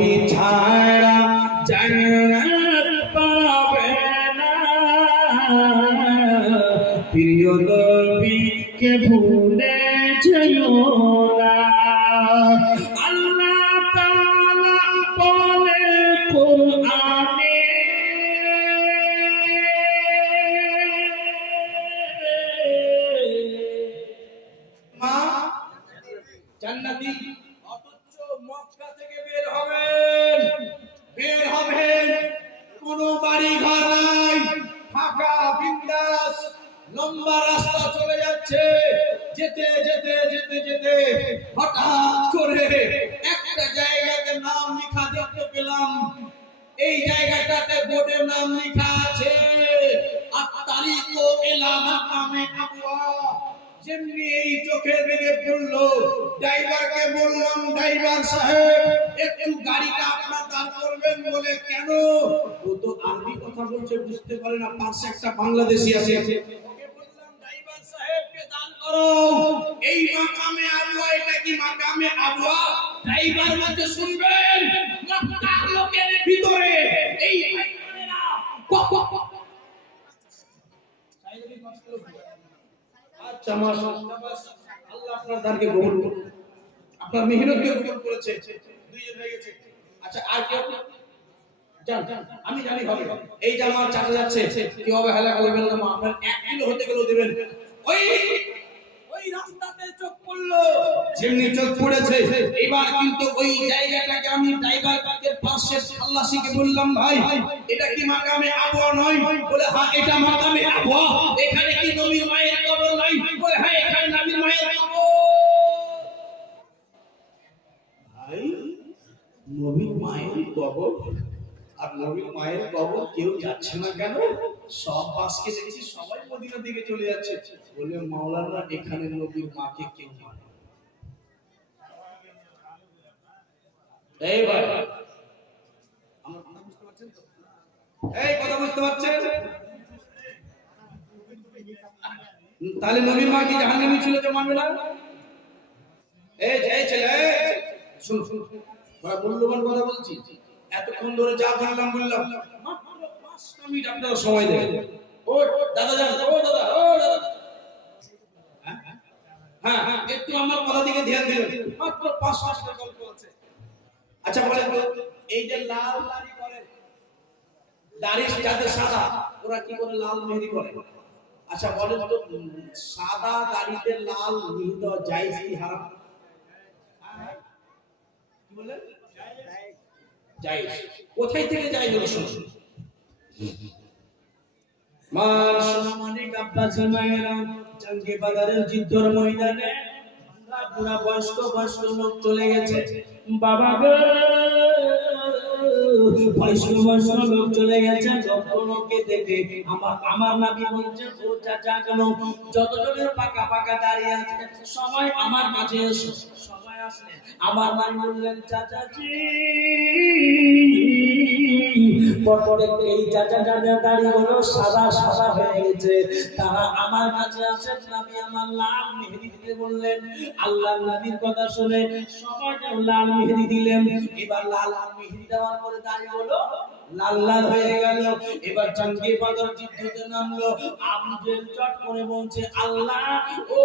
নবী ছাড়া জান্নাত পাবে না, প্রিয় নবীকে ভুলে যেও না। আল্লাহ তাআলা বলে কোরআনে, মা জান্নাতি অথচ মক্কা থেকে বের হবেন কোনো বাড়ি ঘর নাই, ফাঁকা বিন্দাস লম্বা রাস্তা চলে যাচ্ছে। যেতে যেতে যেতে যেতে হঠাৎ করে একটা জায়গাতে নাম লেখা দেখতে পেলাম। এই জায়গাটাতে বোর্ডে নাম লেখা আছে আত-তারিকু ইলা মাকামে আবওয়া। যেমনি এই চোখের দিকে পড়লো, ড্রাইভারকে বললাম, ড্রাইভার সাহেব একটু গাড়িটা আপনার দাঁড় করবেন। বলে কেন? ও তো আরবি কথা বলছে, বুঝতে পারে না, পাশে একটা বাংলাদেশি আছে। ওকে বললাম, ড্রাইভার সাহেবকে দাঁড় করো, এই মাকামে আবওয়া। এটা কি মাকামে আবওয়া? ড্রাইভার বলছে, শুনবেন, মক্কার লোকের ভিতরে এই ভাইরা আচ্ছা মাশাআল্লাহ, আল্লাহ আপনার দানকে কবুল করুন, আপনার মেহনতকে কবুল করেছে। দুইজন হয়ে গেছে। আচ্ছা আর কি আপনি জান? আমি জানি হবে। এই যে আমার চাচা যাচ্ছে, কি হবে হেলা করবেন না, আপনার 1 কিলো হতে গেলেও দিবেন। ওই রাস্তাতে চোখ পড়লো, যেমনি চোখ পড়েছে, এবার কিন্তু ওই জায়গাটাকে আমি ড্রাইভারের পাশে খাল্লাসিকে বললাম, ভাই এটা কি মাকামে আবওয়া নয়? বলে হ্যাঁ এটা মাকামে আবওয়া। এখানে কি নবীর মায়ের কবর নাই? বলে হ্যাঁ এখানে নবীর মায়ের কবর। ভাই নবীর মায়ের কবর আর নবীর মায়ের কবর কেউ যাচ্ছে না কেন? সব বাসকে দেখছি সবাই মদিনার দিকে চলে যাচ্ছে। বলে মাওলানা এখানে নবীর মাকে কেউ মানে। এই ভাই আমার কথা বুঝতে পারছেন তো? এই কথা বুঝতে পারছেন? তাহলে নবীর মা কি জাহান্নামী ছিল যে মানবে না? এই যে ছেলে শুন শুন, বড় মূল্যবান কথা বলছি। এতক্ষণ ধরে যা বললাম মাত্র 5টা মিনিট আপনারা সময় দেন। ও দাদা যান, ও দাদা, ও দাদা, হ্যাঁ হ্যাঁ একটু আমার কথা দিকে ধ্যান দিন। মাত্র 5টা মিনিট গল্প আছে। আচ্ছা বলেন তো, এই যে লাল দাড়ি করে, দাড়ি যাদের সাদা, ওরা কি করে লাল মেহেদি করে? আচ্ছা বলেন তো, সাদা দাড়িতে লাল মেহেদি দেওয়া জায়েজ কি হারাম? কি বলেন? জায়েজ। কোথায় থেকে জায়েজ হলো? শুনুন, মাশাআল্লাহ আব্বাস মায়েরা জঙ্গে বাজারের যুদ্ধের ময়দানে পুরা বয়স্ক লোক চলে গেছে। বাবা গো, বয়স্ক লোক চলে গেছে। লোককে দেখে আমার নবী বলছে, ও চাচা কেন যতজনের পাকা দাঁড়িয়ে আছে সবাই আমার কাছে এসো। সবাই আসলে আমার নবী বললেন, চাচাজি পরপরে এই চাচা যাদের দাড়ি হলো সাদা হয়ে গেছে, তারা আমার কাছে আসেন। নবী আমার লাল মেহেদি দিতে বললেন। আল্লাহর নবীর কথা শুনে সবাই লাল মেহেদি দিলেন। এবার লাল মেহেদি দেওয়ার পরে দাড়ি হলো লাল হয়ে গেল। এবার জঙ্গে বদর যুদ্ধে নামলো। আবু জেহেল চট করে বলছে, আল্লাহ ও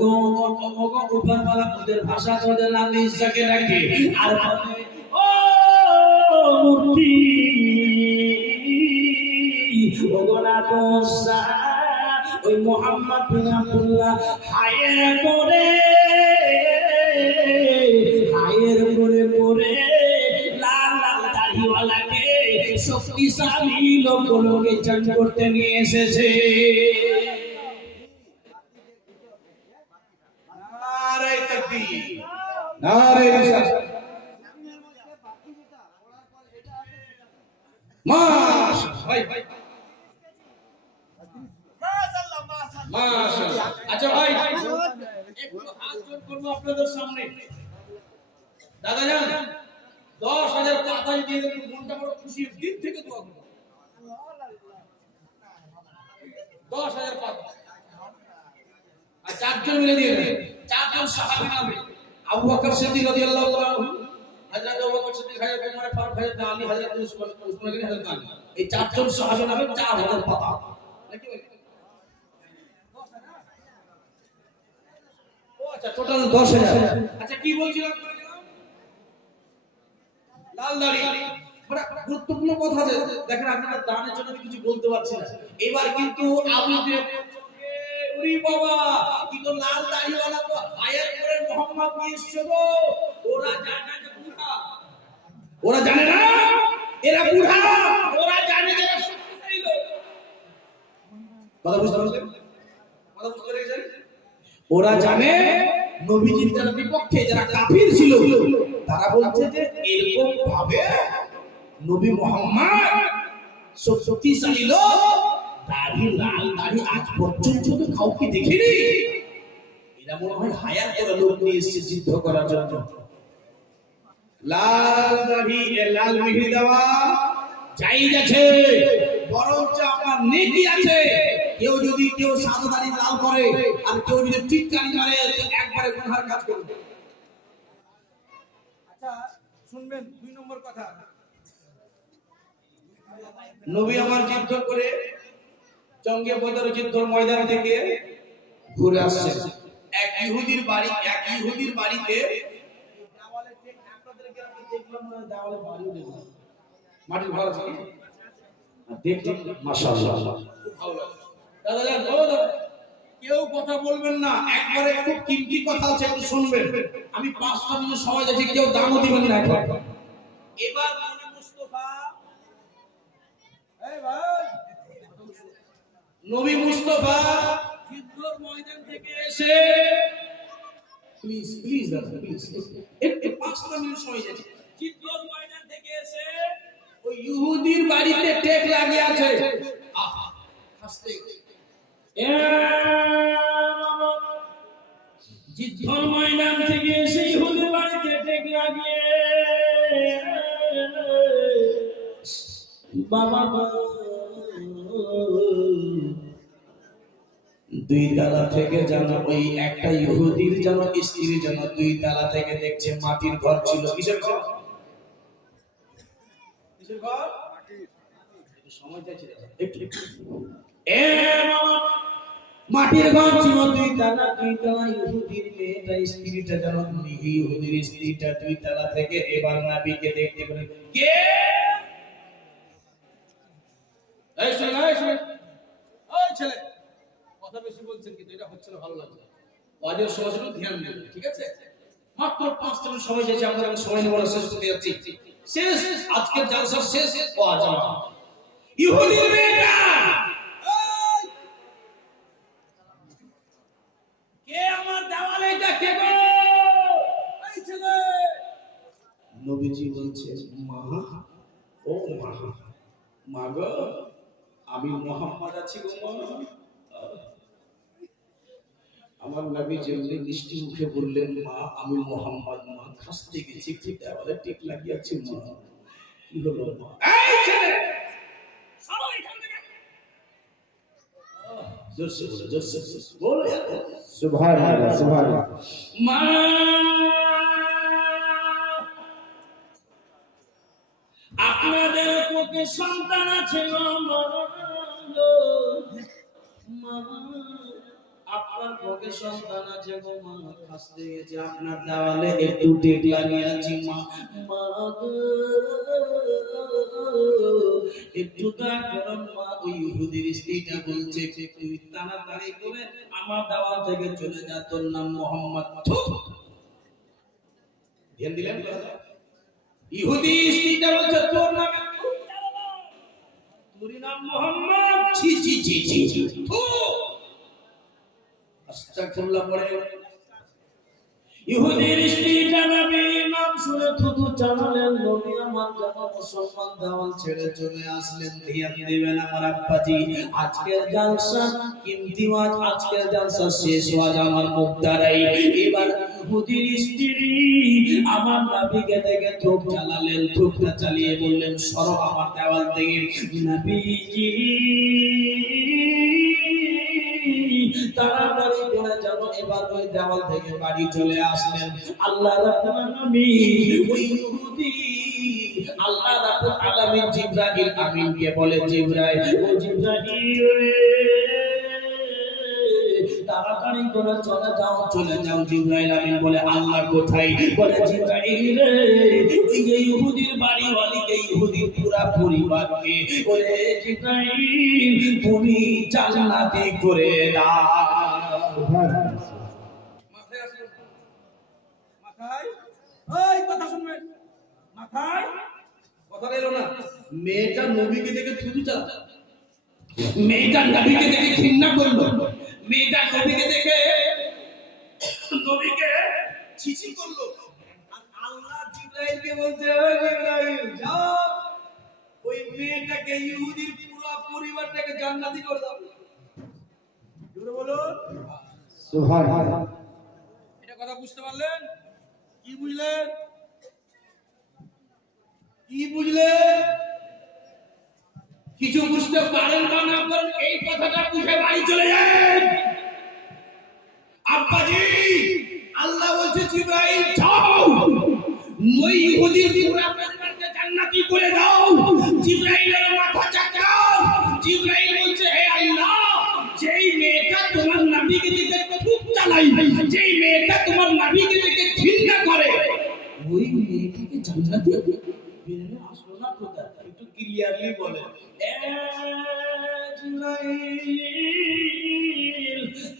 গো উপরওয়ালা, ওদের ভাষা ওদের নাম ইসাকে রাখে আর বলে, ও মূর্তি ওগোনা দোসা ওই মুহাম্মদ বিন আব্দুল্লাহ হায়ের করে লাল দাড়িওয়ালাকে শক্তিশালী লোকগুলোকে জয় করতে নিয়ে এসেছে। নারে তাকবীর, নারে রিসালাত। আচ্ছা ভাই একটু হাত জোড় করবো আপনাদের সামনে। দাদা জান 10,000 টাকা দিয়ে দেবো, মনটা বড় খুশি, দিন থেকে দোয়া করবো। 10,000 টাকা আর 4 জন মিলে দিয়ে দেন। 4 জন সাহাবী নামে আবু বকর সিদ্দিক রাদিয়াল্লাহু তাআলা, সিদ্দিক, হযরত ওমর ফারুক, হযরত আলী, হযরত উসমান গনি, হযরত আলী, এই চারজন সাহাবীর নামে 4000 পাতা নাকি বলে? ও আচ্ছা, টোটাল 10000। আচ্ছা কি বলছিলাম? লাল দাড়ি বড় গুরুত্বপূর্ণ কথা আছে। দেখেন আপনারা দানের জন্য আমি কিছু বলতে পারছি না। এবার কিন্তু আবু জেহেল ওরে বাবা, কিন্তু লাল দাড়িওয়ালা তো আয়াত করে মোহাম্মদ নিয়ে এসেছে গো। ওরা জানে না বুড়া, ওরা জানে না এরা বুড়া, ওরা জানে যে এরা শক্তিশালী লোক। কথা বুঝতে পারছেন? কথা বুঝতে পেরেছেন? ওরা জানে নবীজির যারা বিপক্ষে, যারা কাফির ছিল, তারা বলছে যে এরকম ভাবে নবী মুহাম্মদ শক্তিশালী লোক, দাড়ি লাল দাড়ি আজ পর্যন্ত তো কাউকে দেখিনি। এরা মনে হয় হায়ার করে লোক নিয়ে এসেছে যুদ্ধ করার জন্য। লাল দাড়ি লাল মেহেদি দেওয়া জায়েজ আছে, বরঞ্চ আপনার নেকি আছে। কেউ সাদা দাড়ি লাল করে আর কেউ যদি টিটকারি মারে তো একবারে গুনার কাজ করবে। আচ্ছা শুনবেন 2 নম্বর কথা। নবী আমার যুদ্ধ করে জঙ্গে বদর যুদ্ধের ময়দান থেকে ঘুরে আসছেন। এক ইহুদির বাড়িতে দেওয়ালে ঠিক আপনাদের গ্রামে দেখলাম না, দেওয়ালে বাড়ি দেখলাম, মাটির ঘর আছে, দেখলাম মাশাআল্লাহ খুব ভালো লাগে। দাদা যান, ও দাদা কেউ কথা বলবেন না, একবারে খুব কিমতি কথা আছে, একটু শুনবেন। আমি 5টা মিনিট সময় দিয়েছি, কেউ দামও দিবেন না। এবার মনে মুস্তাফা, এই ভাই নবী মুস্তাফা যুদ্ধের ময়দান থেকে এসে প্লিজ দাদা প্লিজ একটু 5টা মিনিট সময় দিয়েছি। যুদ্ধের ময়দান থেকে এসে ওই ইহুদির বাড়িতে টেক লাগিয়ে আছে। আহা হাসতে যুদ্ধের ময়দান থেকে এসে ইহুদির বাড়িতে টেক লাগিয়ে বাবা 2 তালা থেকে যেন ওই একটা ইহুদির যেন স্ত্রী যেন 2 তালা থেকে দেখছে মাটির ঘর ছিল। কিসের ঘর? কিসের ঘর? সময় চাইছে একটু মাটির ঘর ছিল 2 তালা। ইহুদির মেয়েটা স্ত্রীটা যেন ইহুদির স্ত্রীটা 2 তালা থেকে এবার নবীকে দেখতে বলে, কে? এই শুন, ওই ছেলে কথা বেশি বলছেন, কিন্তু এটা হচ্ছে না, ভালো লাগছে। ওয়াজের সময় শুধু ধ্যান দেবেন, ঠিক আছে? মাত্র 5টা মিনিট সময় শেষে আমরা সময় নেব না, শেষ করতে যাচ্ছি। শেষ আজকের জালসার শেষ ওয়াজ। ইহুদির মেয়েটা কে আমার দেওয়ালে এটা কে গো? এই ছেলে। নবীজি বলছে, মা, ও মা গো, আমি মুহাম্মদ আছি গো মা। আমার নবী যেমনি মিষ্টি মুখে বললেন, মা আমি মুহাম্মদ, মা খাসতে গেছি, ঠিক দেওয়ালে টিক লাগিয়েছি। মা কি হলো মা? এই ছেলে সরো এখান থেকে। জোরসে বলো সুবহানাল্লাহ সুবহানাল্লাহ। মা আপনাদের কোকে সন্তান আছে মা, আপনার কোকে সন্তান আছে গো মা, খাসতে গেছে, আপনার দেওয়ালে একটু টিক লাগিয়েছি মা। একটু দয়া করুন মা। ওই ইহুদির স্ত্রীটা বলছে, তুই তাড়াতাড়ি করে আমার দেওয়াল থেকে চলে যা, তোর নাম মুহাম্মদ। ধ্যান দিলেন? ইহুদি স্ত্রীটা বলছে, তোর নামে তোর নাম মুহাম্মদ। ছি ছি ছি ছি ছি, আস্তাগফিরুল্লাহ পড়ে। ইহুদির স্ত্রীটা নবীর নাম শুনে থুতু চালালেন। নবী আমার যেন মুসলমান দেওয়াল ছেড়ে চলে আসলেন। ধ্যান দিবেন আমার আব্বাজি, আজকের জালসা কিমতি ওয়াজ, আজকের জালসা শেষ ওয়াজ আমার মুখ দ্বারাই। এবার ইহুদির স্ত্রী আমার নবীকে দেখে থুক চালালেন। থুকটা চালিয়ে বললেন, সরো আমার দেওয়াল থেকে। নবীজি তাড়াতাড়ি করে যেন এবার ওই দেওয়াল থেকে বাড়ি চলে আসলেন। আল্লাহ রাব্বুল আলামিন ওই ইহুদি আল্লাহ রাব্বুল আলামিন জিবরাইল আমিনকে বলে, জিবরাইল, ও জিবরাইল, তাড়াতাড়ি করে চলে যাও, চলে যাও। জিবরাইল আমিন বলে, আল্লাহ কোথায়? বলে, জিবরাইল রে, ওই যে ইহুদির বাড়ি ওয়ালিকে, ইহুদির পুরা পরিবারকে, ওরে জিবরাইল, তুমি জান্নাতি করে দাও। মাথায় আসুন, মাথায়, এই কথা শুনবেন, মাথায় কথা এলো না। মেয়েটা নবীকে দেখে থুতু চালা, মেয়েটা নবীকে দেখে ঘৃণা করলো, মেয়েটা নবীকে দেখে নবীকে ছিছি করলো। আর আল্লাহ জিবরাইলকে বলছে, ও জিবরাইল, যাও ওই মেয়েটাকে, ইহুদির পুরো পরিবারটাকে জান্নাতি করে দাও। জোরে বলো সুবহানাল্লাহ। এটা কথা বুঝতে পারলেন? কি বুঝলেন? কি বুঝলেন? কিছু বুঝতে পারেন বা না পারেন, এই কথাটা বুঝে বাড়ি চলে যান। আব্বাজি, আল্লাহ বলছে, জিবরাইল যাও ওই ইহুদির পুরা পরিবারকে জান্নাতি করে দাও। জিবরাইলের মাথা চাকাও। জিবরাইল বলছে, হে আল্লাহ, যেই মেয়েটা তোমার নবীকে দেখে খুব চালাই, যেই মেয়েটা তোমার নবীকে দেখে ঘৃণা করে, ওই মেয়েটাকে জান্নাতি বেরোলে আসলো না কোথায়? একটু ক্লিয়ারলি বলে।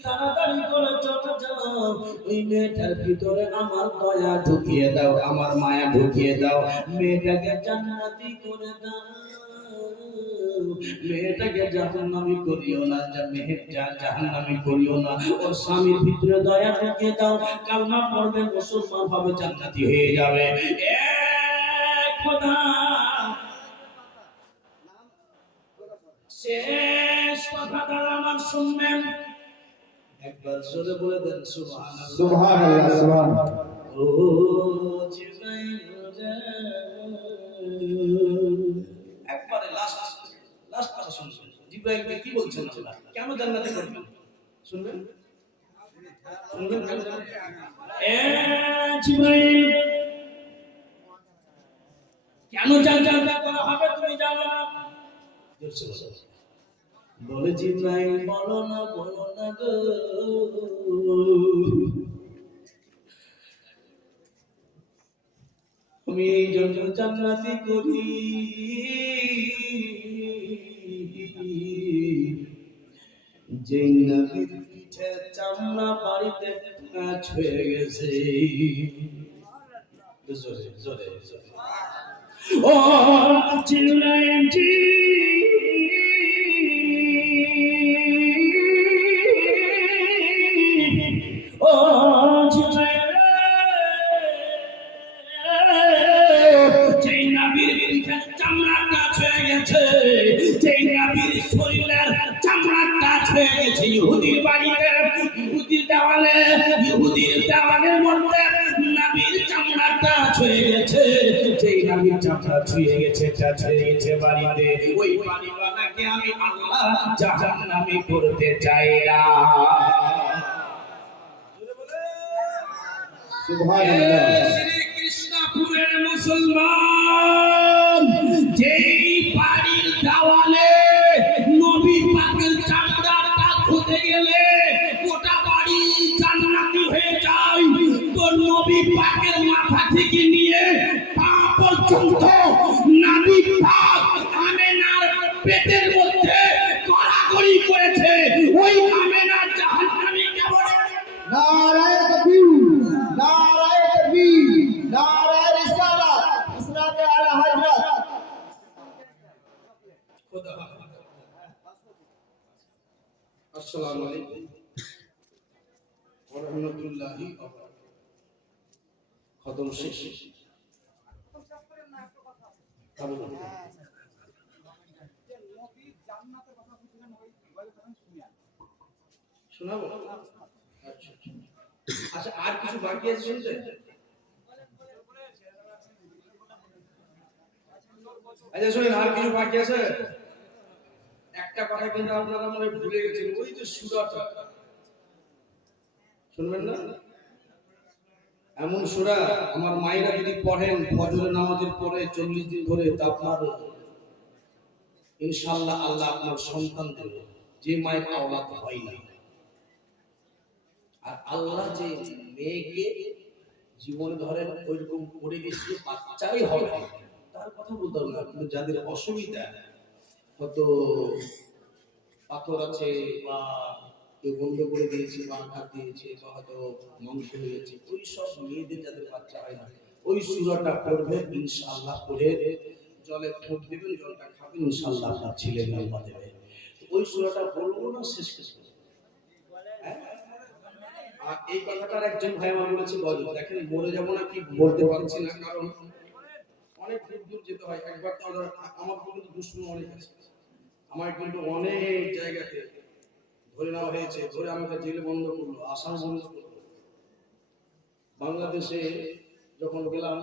তাড়াতাড়ি করে চলে যাও, ওই মেয়েটার ভিতরে আমার দয়া ঢুকিয়ে দাও, আমার মায়া ঢুকিয়ে দাও, মেয়েটাকে জান্নাতি করে দাও, মেয়েটাকে জাহান্নামী করিও না, জাহান্নামী করিও না, ওর স্বামীর ভিতরে দয়া ঢুকিয়ে দাও, কালমা পড়বে, মুসলমান হবে, জান্নাতি হয়ে যাবে। খোদা, শেষ কথাটা আমার শুনবেন, একবার জোরে বলে দেন সুবহানাল্লাহ, সুবহানাল্লাহ, সুবহানাল্লাহ। ও জিবরাইল, একবারে লাস্ট কথা শুনবেন, জিবরাইলকে কি বলছেন আল্লাহ, কেন জান্নাতে করবেন শুনবেন, শুনবেন কেন? জিবরাইল, কেন জান্নাতে করা হবে তুমি জানো না? বলে, জিবরাইল বলো না গো, আমি এই জন্য জান্নাতি করি, যে নবীর পিঠে চামড়া বাড়িতে কাজ হয়ে গেছে। জোরে জোরে জোরে, ও জিবরাইল জি, ও জিবরাইল, যেই নবীর পিঠে চামড়া কাজ হয়ে গেছে, যেই নবীর শরীরের চামড়া কাজ হয়ে গেছে, ইহুদির বাড়িতে, ইহুদির দেওয়ালের মধ্যে নবীর চামড়া কাজ হয়ে গেছে, যেই নবীর চামড়া ছুঁয়ে গেছে, কাজ হয়ে গেছে বাড়িতে, ওই বাড়িওয়ালাকে আমি আল্লাহ জাহান্নামী করতে চাই না। কৃষ্ণপুরের মুসলমান, যেই বাড়ির দেওয়ালে নবী পাকের চামড়াটা খুঁজে গেলে গোটা বাড়ি জান্নাতি হয়ে যায়, তো নবী পাকের মাথা থেকে নিয়ে পা পর্যন্ত নবী পাক আমেনার পেটের মধ্যে গড়াগড়ি করেছে, ওই আমেনা জাহান্নামী কেমন? নারায়ে তাকবীর, নারায়ে তাকবীর, নারায়ে রিসালাত, ইসলামে আলা হযরত। খোদা হাফেজ। আসসালামু আলাইকুম ওয়া রাহমাতুল্লাহি ওয়া বারাকাতুহু। খতম শেষ। শোনাবো? আচ্ছা, আর কিছু বাকি আছে শুনতে? আচ্ছা শুনেন, আর কিছু বাকি আছে। একটা কথা কিন্তু আপনারা মনে ভুলে গেছেন, ওই যে সূরাটা শুনবেন না? এমন সূরা আমার মায়েরা যদি পড়েন ফজরের নামাজের পরে 40 দিন ধরে, তা আপনার ইনশাআল্লাহ আল্লাহ আপনার সন্তান দেবে, যে মায়ের আওলাদ হয় না। আর আল্লাহ যে মেয়েকে জীবনে ধরেন ওইরকম করে দিচ্ছে বাচ্চাই হবে তার কথা বলতে হবে না, কিন্তু যাদের অসুবিধা, হয়তো পাথর আছে বা কেউ বন্ধ করে দিয়েছে বা আঘাত দিয়েছে বা হয়তো মাংস হয়েছে, ওই সব মেয়েদের যাদের বাচ্চা হয় না, ওই সূরাটা পড়বে ইনশাআল্লাহ, পড়ে জলে ফোঁক দিবেন, জলটা খাবেন, ইনশাআল্লাহ আপনার ছেলে জন্ম দেবে। ওই সূরাটা বলবো না, শেষ করবো। আর এই কথাটার একজন ভাই আমার বলেছে, গজল দেখেন বলে যাবো না কি বলতে পারছি না, কারণ অনেক দূর দূর যেতে হয়। একবার তো আমার কিন্তু দুশ্মন অনেক আছে, আমার কিন্তু অনেক জায়গাতে ধরে নেওয়া হয়েছে, ধরে আমাকে জেলে বন্ধ করলো, আসাম বন্ধ করলো। বাংলাদেশে যখন গেলাম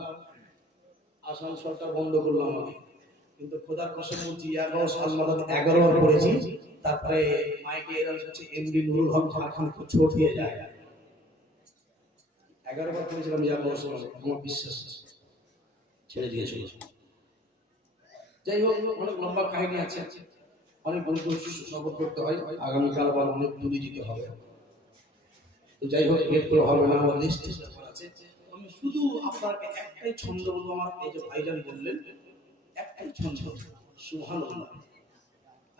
আসাম সরকার বন্ধ করলো আমাকে, কিন্তু খোদার কসম বলছি 11 সাল মাত্র 11 বার পড়েছি। তারপরে মাইকে এরা হচ্ছে এমডি নুরুল হক ঝাড়খণ্ড খুব ছোট হয়ে যায়, 11 বার পড়েছিলাম, 11 সাল আমার বিশ্বাস ছেড়ে দিয়েছিল। যাই হোক, অনেক লম্বা কাহিনী আছে, অনেক বন্ধু সফর করতে হয়, আগামীকাল আবার অনেক দূরে যেতে হবে। তো যাই হোক, লেট করে হবে না, আমার লিস্টে ব্যাপার আছে। আমি শুধু আপনাকে একটাই ছন্দ বলবো, আমার এই যে ভাইজান বললেন একটাই ছন্দ, সুবহানাল্লাহ।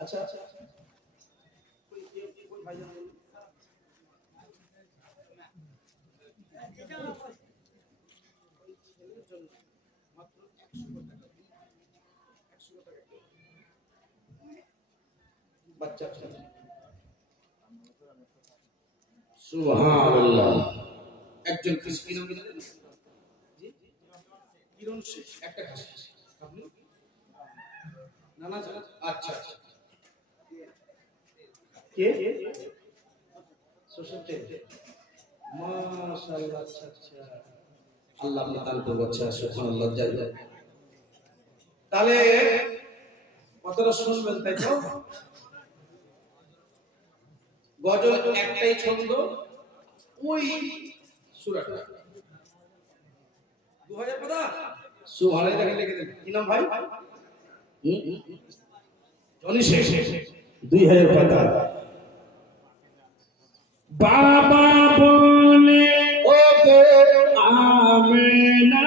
আচ্ছা আচ্ছা, কোন ভাইজান বললেন? বাচ্চা সুবহানাল্লাহ। একজন ক্রিস্টিয়ান নাম জানেন? জি কিরণ শেখ, একটা কাছে আপনি না না জানেন? আচ্ছা আচ্ছা, কে সোসাইটি, মাশাআল্লাহ। আচ্ছা আচ্ছা, আল্লাহ আপনার দান করুন। আচ্ছা সুবহানাল্লাহ। যাই যাই, তাহলে কথাটা শুনবেন, তাই তো? গজল একটাই ছন্দ, ওই সূরাটা 2000 পড়া সুবহানাল্লাহ লিখে দেন। কি নাম ভাই? জনি শেখ, 2000 পড়া। বাবা বলে ও গো আমিনা,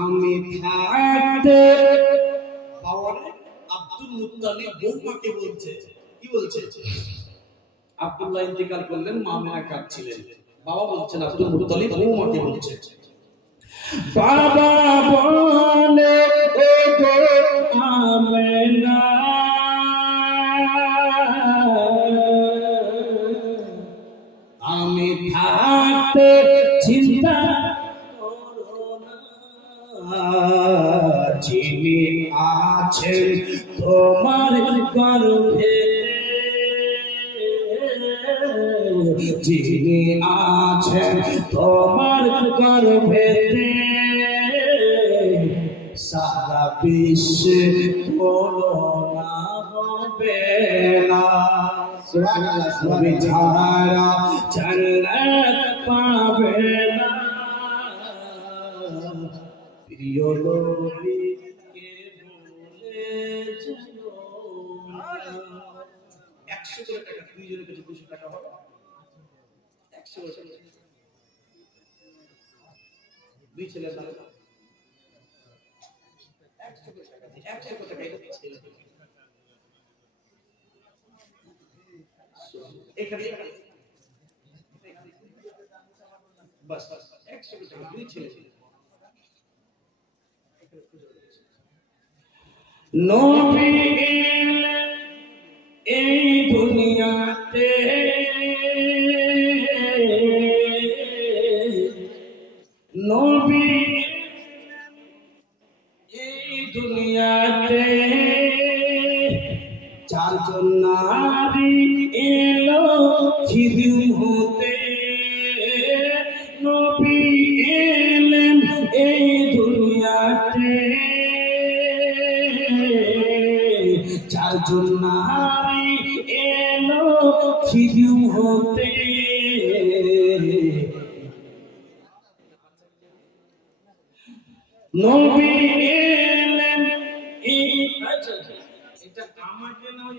আমি থাকতে, আব্দুল মুত্তালিব বৌমাকে বলছে, কি বলছে? আব্দুল্লাহ ইন্তেকাল করলেন, মা আমিনা কাঁদছিলেন, বাবা বলছেন আব্দুল মুত্তালিব বৌমাকে বলছে, বাবা বলে ও গো আমিনা, আমি থাকতে চিন্তা করো না, যিনি আছেন তোমার গর্ভে, যিনি আছেন তোমার গর্ভে, সারা বিশ্বে তুলনা হবে না, নবী ছাড়া জান্নাত পাবে না, প্রিয় নবীকে ভুলে যেও না। 100 করে টাকা, দুইজনের কাছে 200 টাকা হবে, 100 করে দুই ছেলের নামে 100 করে টাকা, 100 করে টাকা ছেলে এখানে বাস 100 করে টাকা, দুই ছেলে। নবী এই দুনিয়াতে, নবী এই দুনিয়াতে, চারজন নারী এলো খিদিম হতে, নবী এলেন এই দুনিয়াতে, চারজন নারী এলো খিদুম হতে নবী এলেন এই এটা আমাকে নয়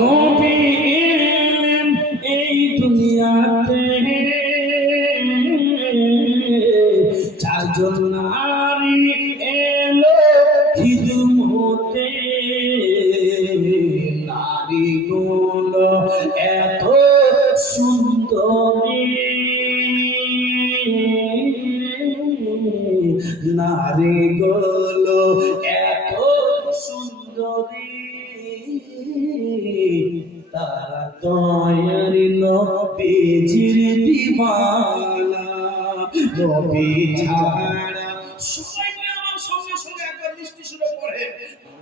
নবী এলেন এই দুনিয়াতে চারজন নারী এলো খিদুম হতে নারীগুলো এত সুন্দরী নারীগুলো এত সুন্দরী তারা দয়ার নবীজির দিওয়ানা নবী ছাড়া সবাই আমার সঙ্গে সঙ্গে একবার মিষ্টি সুরে পড়ে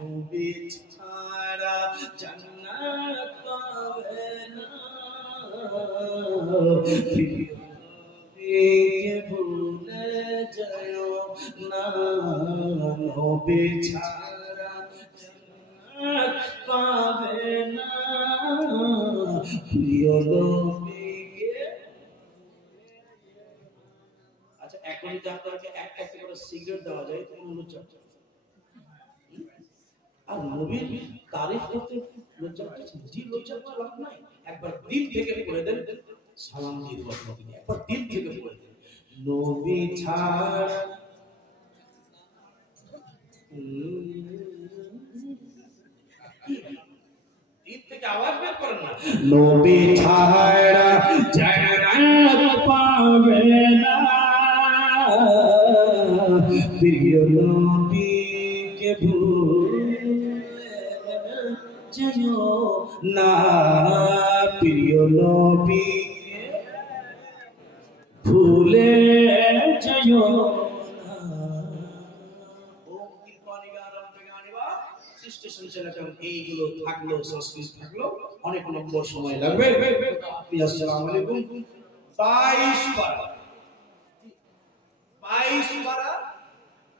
নবী ছাড়া জান্নাত পাবে না ভুলে যায় না নবী ছাড়া জান্নাত পাবে না প্রিয় নবীকে। আচ্ছা এখন যদি আপনাকে একটা করে সিগারেট দেওয়া যায় তখন লজ্জা আর নবীর তারিফ করতে লজ্জা জি লজ্জা করা লাভ নাই একবার দিল থেকে করে দেন সালাম দিয়ে দেওয়া তিনি একবার দিল থেকে করে দেন নবী ছাড়া দিল থেকে আওয়াজ বের করেন না নবী ছাড়া জান্নাত পাবে না প্রিয় নবীকে ভুলে যেও না প্রিয় নবীকে ভুলে যেও না এইগুলো থাকলো সংস্কৃতি থাকলো অনেক নম্বর সময় লাগবে। আসসালামু আলাইকুম 22 পারা 22 পারা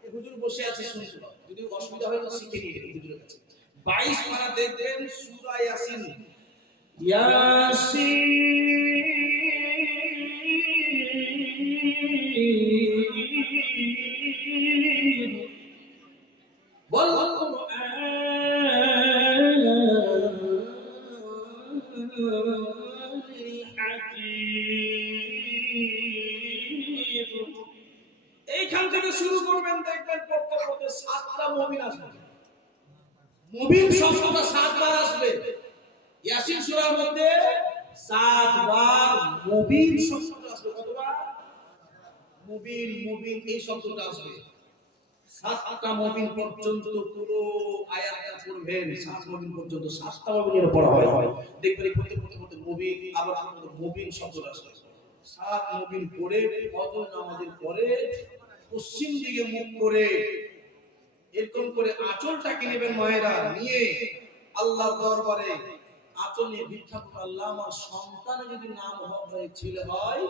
হুজুর বসে আছে শুনতে যদি অসুবিধা হয় তো শিখে নিয়ে গেলেন হুজুরের কাছে 22 পারা দেখবেন সূরা ইয়াসিন ইয়াসিন বল এইখান থেকে শুরু করবেন দেখবেন পড়তে পড়তে 7টা মুমিন আসবে মুমিন শব্দটা 7 বার আসবে ইয়াসিন সূরার মধ্যে 7 বার মুমিন শব্দটা আসবে কতবার মুমিন মুমিন এই শব্দটা আসবে 7টা মুমিন পর্যন্ত পুরো আয়াতটা পড়বেন 7 মুমিন পর্যন্ত 7টা মুমিনের পড়া হয় দেখবেন পড়তে পড়তে পড়তে মুমিন আবার আমাদের মুমিন শব্দটা আসবে 7 মুমিন পড়ে ফজর নামাজের পরে পশ্চিম দিকে মুখ করে এরকম করে আঁচলটাকে নেবেন মায়েরা নিয়ে আল্লাহর দরবারে আঁচল নিয়ে ভিক্ষা করে আল্লাহ আমার সন্তানের যদি নাম হয় ছেলে হয়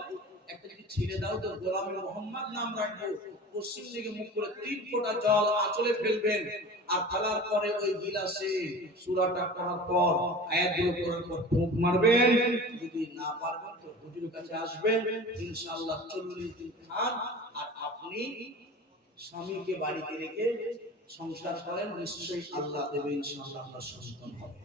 একটা যদি ছেড়ে দাও তো গোলামে মোহাম্মদ নাম রাখবো পশ্চিম দিকে মুখ করে 3 ফোঁটা জল আঁচলে ফেলবেন আর ফেলার পরে ওই গিলাসে সূরাটা পড়ার পর আয়াতগুলো পড়ার পর ফুঁক মারবেন যদি না পারবেন তো হুজুরের কাছে আসবেন ইনশাআল্লাহ 40 দিন খান আর আপনি স্বামীকে বাড়িতে রেখে সংসার করেন নিশ্চয়ই আল্লাহ দেবে ইনশাআল্লাহ আপনার সন্তান হবে।